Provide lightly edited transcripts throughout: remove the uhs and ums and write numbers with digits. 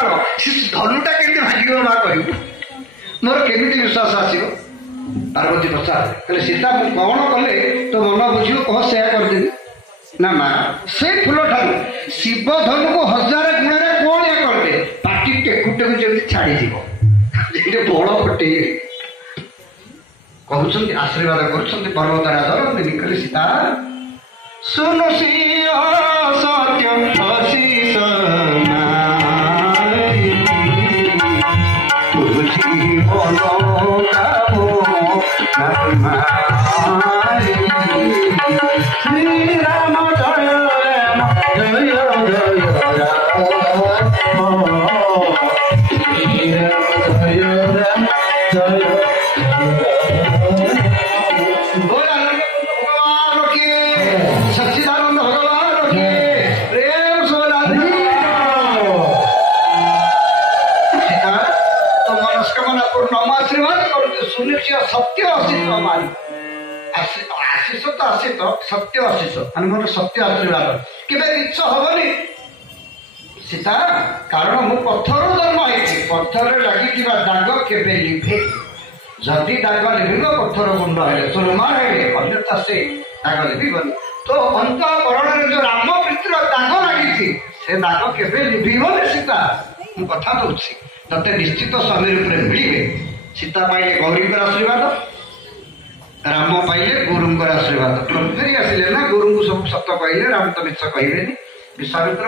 କାଳ ଧନୁଟା କେମିତି ଭାଙ୍ଗିବ ମା କହିବୁ, ମୋର କେମିତି ବିଶ୍ୱାସ ଆସିବ? ପାର୍ବତୀ ପଚାର କହିଲେ ସୀତା ମୁଁ କଣ କଲେ ତୋ ମନ ବୁଝିବ କହ ସେୟା କରିଦେବି। ନା ମା ସେ ଫୁଲ ଠାରୁ ଶିବ ଧନୁକୁ 1000 ଗୁଣରେ କଣ କରିଦେ, ପାଟି ଟେକୁଟେକୁ ଯେମିତି ଛାଡିଯିବ, ବଳ ଫଟେଇ କହୁଛନ୍ତି, ଆଶୀର୍ବାଦ କରୁଛନ୍ତି ପର୍ବତ ରାଜା ନନ୍ଦିନୀ। କହିଲେ ସୀତା ଶୁଣୁ ସତ୍ୟ ଅଶିଷ ଶ୍ରୀରାମ ଜୟ ରାମ ଜୟ ଜୟ ରାମ ଜୟ ରାମ ଜୟ सच्चिदानंद भगवान के प्रेम तो मनस्कामना पूर्ण आशीर्वाद करुचे सुनिश्चय सत्य अस्तित्व मारी आशीष तो आशीष सत्य आशीष मान मोर सत्य आशीर्वाद केवे मिछ हबनी सीता, कारण मु पत्थर जन्म होती पत्थर लगी दाग केवे लिभे, जदि दाग लिभिब पत्थर गुंड है सुरमार है अन्यथा से दाग लिभिबनी। तो अंतःकरण जो राम प्रीतिर दाग लगी से दाग केवे लिभिबनी सीता। मु कथा दूसरी तते निश्चित स्वामी रूप मिले। सीता पाइले गौरींकर आशीर्वाद, राम पाइले गुरुंकर आशीर्वाद। प्रभु फेरी आसिले ना गुरु को सब सत कहले, राम तो मिछ कहबेनी। विश्वामित्र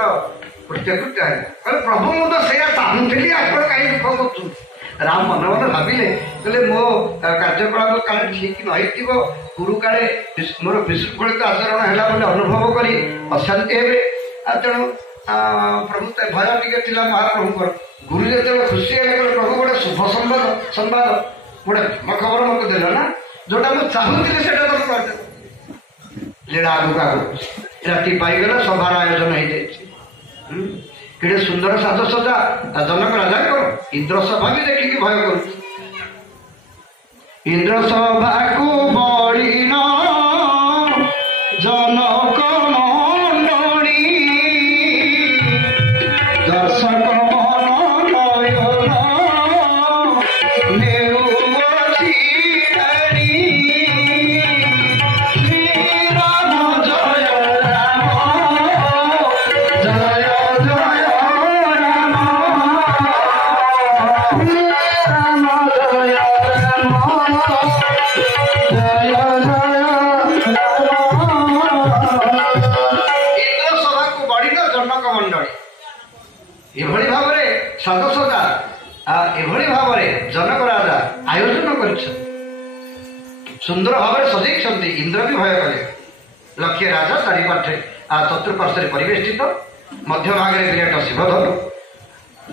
कृत्यकृत्य है कहले प्रभु मु तो सेया चाहूली आप कहीं दुख कर। राम मन मन भाविले कहले मो कार्यकलाप काले ठीक नई गुरु काले मोर विशृंखलित आचरण है अनुभव करी अशांति हे तेणु प्रभु भय टे महाप्रभुकर गुरु जो खुशी है प्रभु गोटे शुभ संवाद गोटे खबर मत देल ना जोटा मुझे चाहूली से लीला आगुक आगुक राति पाईगला सभार आयोजन हो जाए केड़े सुंदर साजसजा जनक राजा इंद्र सभा भी देखिए भय कर इंद्र सभा को बड़ीन जनक मंडली दर्शक सदस्यता एभली भाव जनक राजा आयोजन कर सुंदर भाव सजै इंद्र भी भय कले लक्ष्य राजा चारिपार्श्वे चतुर्पार्श्वे परिवेष्टित मध्य भाग में विराट शिवधनु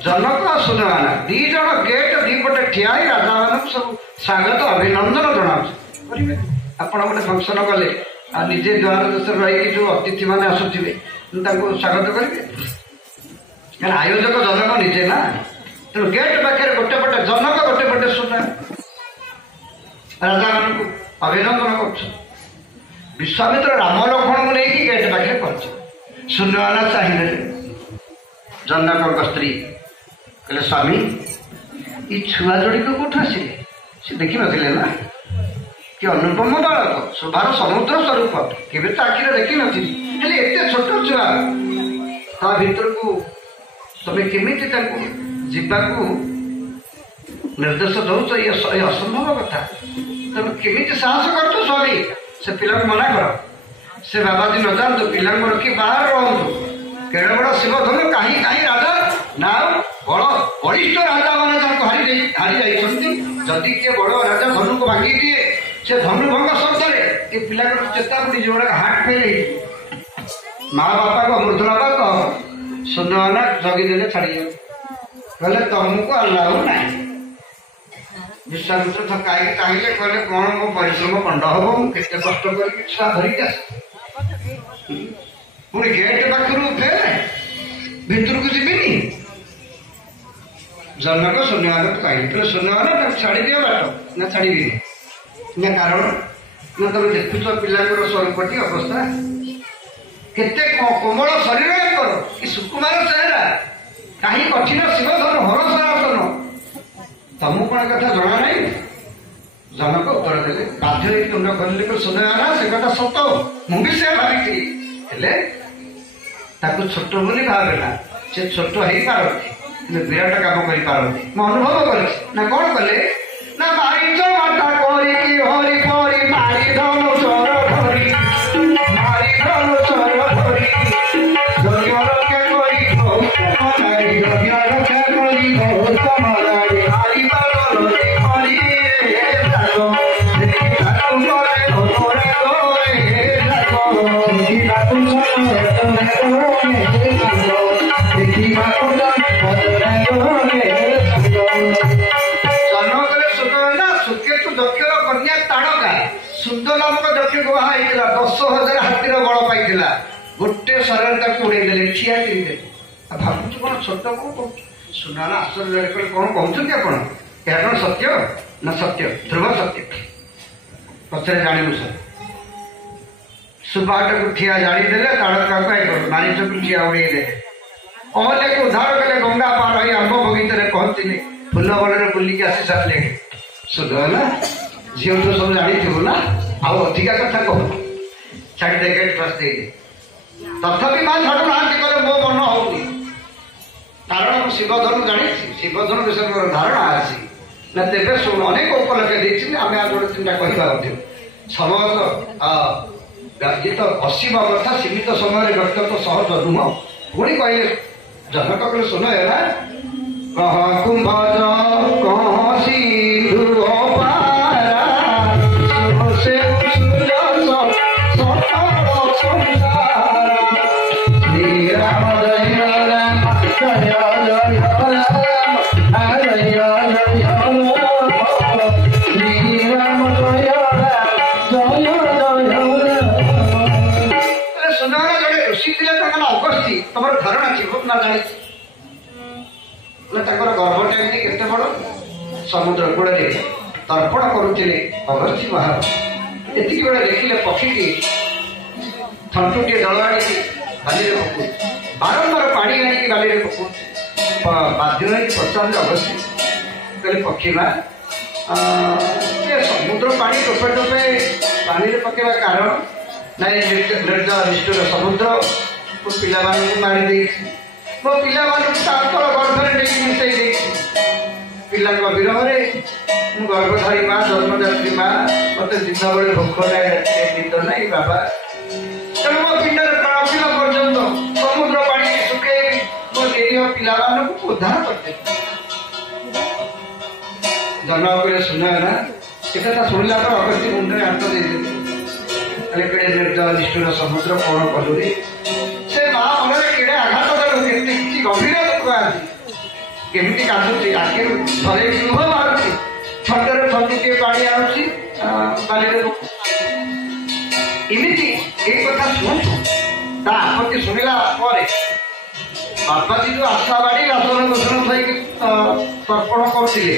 जनक सुनवाना दीज गेट दीपटे ठिया राजा मान सब स्वागत अभिनंदन जनाऊँ आपण गोटे फंक्शन कले निजे द्वार देश रही जो अतिथि मैंने आसुवे स्वागत करेंगे आयोजक जनक निजे ना तेणु गेट पाखे गोटे पटे जनक गोटे पटे सुना राजा मान अभिनंदन कर विश्वामित्र राम लक्ष्मण को लेकिन गेट पाखे कर सुनवाना चाहिए जनक स्त्री कहले स्वामी ये छुआ जोड़ी को कौट आसिले से देखी नथिले ना कि अनुपम बालक शोभार समुद्र स्वरूप केवे तो आखिरे देखी नथी एते छोट छुआ ता भीतर को तमें केमिति जीवाकू निर्देश दौच ये असंभव कथा तुम केमिति साहस कर स्वामी से पिला मना कर से बाबाजी न जानतु पिला रखी बाहर रुहतु केड़े बड़ शिव धनु कहीं कहीं राजा ना बड़ बरिष्ठ राजा मैंने हारी जाइछन्ति जदि किए बड़ राजा धनु को भांगी दिए से धनु भंग शब्द ये पिला चेता पड़ी जो हार्ट फेल माँ बापा को मृदुला बाप सुनवाना जगीदेले छाड़ी कहले तुमको अल्लाह ना विश्वामित्र थकाई चाहिए कहले कौन मो परिश्रम पंड हम मुझे कष्ट करके छुआ धरिक आस पुणी गेट पाखर फेले भितर को जीविनी जनक सुनवाना कहे सुनवाना छाड़ी दिया बाट ना छाड़ी ना कारण ना तुम देखुच पिलांर स्वरूपटी अवस्था केते कोमल शरीर कि सुकुमार चेहरा कहीं कठिन शिवधन हर सनातन तमको कौन कथा जना ना जनक उत्तर देले बाध्य तुंड खोलिले सुनना से कथा सत मुझे से भावी छोट बोली भावेना से छोट हो पारती विराट काम कर पारती मैं अनुभव कर कौन कले ना मारिच माता करी हरि परी मारी धन चर धरी मारी धन चर धरी यज्ञ रक्षा करी गौतम नारी यज्ञ रक्षा करी गौतम नारी हरि बाबी हरि जागो देखि जागो करे धोरे धोरे जागो देखि जागो देखि जागो कन्या ताड़का सुंदर नामक दक्ष को बाहा 10,000 हाथीर बल पाई गोटे शरीर उड़े ठिया भावुँ कौन छोट कौन कह सुना आश्चर्य कौन कहते आप कौन सत्य ना सत्य ध्रुव सत्य पचर जानू सर सुबाट को ठिया जादे ताड़का मारीच को ठिया उड़े अहल्या को उद्धार कले गंगा पार हो आंब बगीचे कहते फुल बल बुलिक आसी सारे सुना झील तो सब जानी ना आउ अधिका कथा कह छाड़ी दे तथापि माँ छाड़ू ना कहे मो मन होनी कारण शिवधनु जानी शिवधनु विषय मोर धारणा अच्छी ना तेरे शुण अनेक उपलक्ष्य देती आम गोटे चिंता कहवा समस्त ये तो असीम कथा सीमित समय व्यक्त तो सहज नुह पुणी कहले जनक कहले सुन है कह कुंभज कह सिंधु तुम धारणा ना जानी गर्भ टाइम केते बड़ समुद्र कूल तर्पण करुले अगस्त्य महाराज एति बेले देखिले पक्षी थंटुटे जल आनी बाली पकू बारंबार पानी आनी बाली पकू बाध्य पचारे अगस्त्य कहले पक्षी माँ समुद्र पानी टोपे टोपे पानी पकेवा कारण ना निष्ठुर समुद्र मो पिला मारी दे मो पिला गर्भर मिसई पिला विरह मु गर्भधारी माँ जन्मदात्री माँ मत दिन बड़े भोक निद ना बाबा तेणु मो पिंडर प्राणशील पर्यंत समुद्र पानी सुखे मो निरीह पिला उद्धार करते जनक सुना ना कथा शुणिला तो अगस्त्य मुंडे हाथ दे निर्जल निष्ठुर समुद्र कौन कलु से माँ मन केड़े आघात देलु किसी गंभीर दुख आसी केमी कांदुची आखिर थरे लुह मारुची छंदर छंदी पानी आनुची बाली एमती ये कथा शुणु आपत्ति शुणिला बापाजी जो आशाबाड़ी राशन गोषण थी तर्पण करते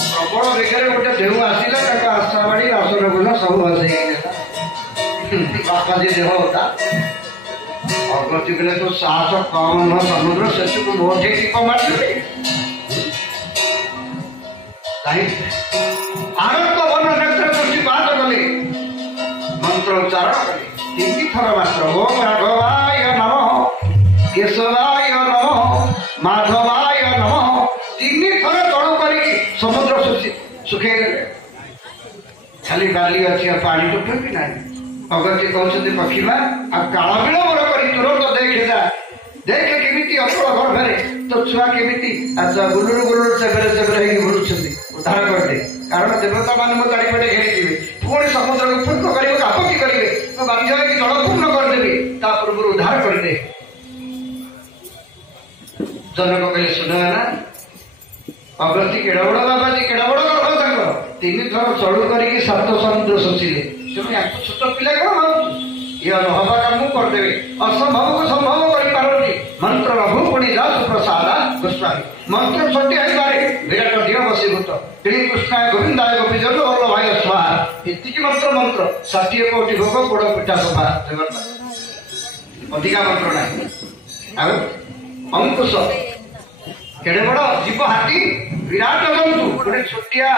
प्रबल बेगर गोटे देह आसला आशाबाड़ी राशन गोषण सब भसई बापाजी देह होता अगस्त्य कहले तो साहस कम न समुद्र शेष को मोटे टीप मारे आनंद वन नेत्र दृष्टिपात कले मंत्र उच्चारण कले 3 थर मात्र ओम राघवाय नमः केशवाय नमः माधवाय नमः 3 थर तड़ू करी समुद्र सुखे खाली बाली अच्छी पानी टोपे भी ना अगस्त्य कहते पक्षी माँ काल विलंबर कर तुरंत देखे केमी अचल गर्भे तो छुआ केमी गुलुरु गुलुरु चेबरे चेबरे बुलूँ उद्धार करते कारण देवता मान मो चारिपटे घेरी पुणी समुद्र को पूर्ण कर आपत्ति करेंगे बाध्य जल पूर्ण करदेवी ता पूर्व उद्धार करदे जनक कहले सुना ना अगस्त्य केड़ा बड़ बाबाजी केड़ा बड़ गर्भ 3 थर चढ़ू करके 7 समुद्र शोषिले छोट पिला कौन भाव ये अनुभव काम करदे असंभव को संभव करी मंत्र लघु पुणी दास प्रसाद गोस्वामी मंत्र छोटे है पारे विराट दिव बसीभूत श्री कृष्णाय गोविंदाय गोपीजन वल्लभाय स्वाहा इति मंत्र मंत्र 60 कोटि भोग गोड़ पिठा सफा अधिका मंत्र ना अंकुश କେଡ଼େ ବଡ଼ ଜୀବ ହାତୀ, ବିରାଟ ଜନ୍ତୁ, ଗୋଟେ ଛୋଟିଆ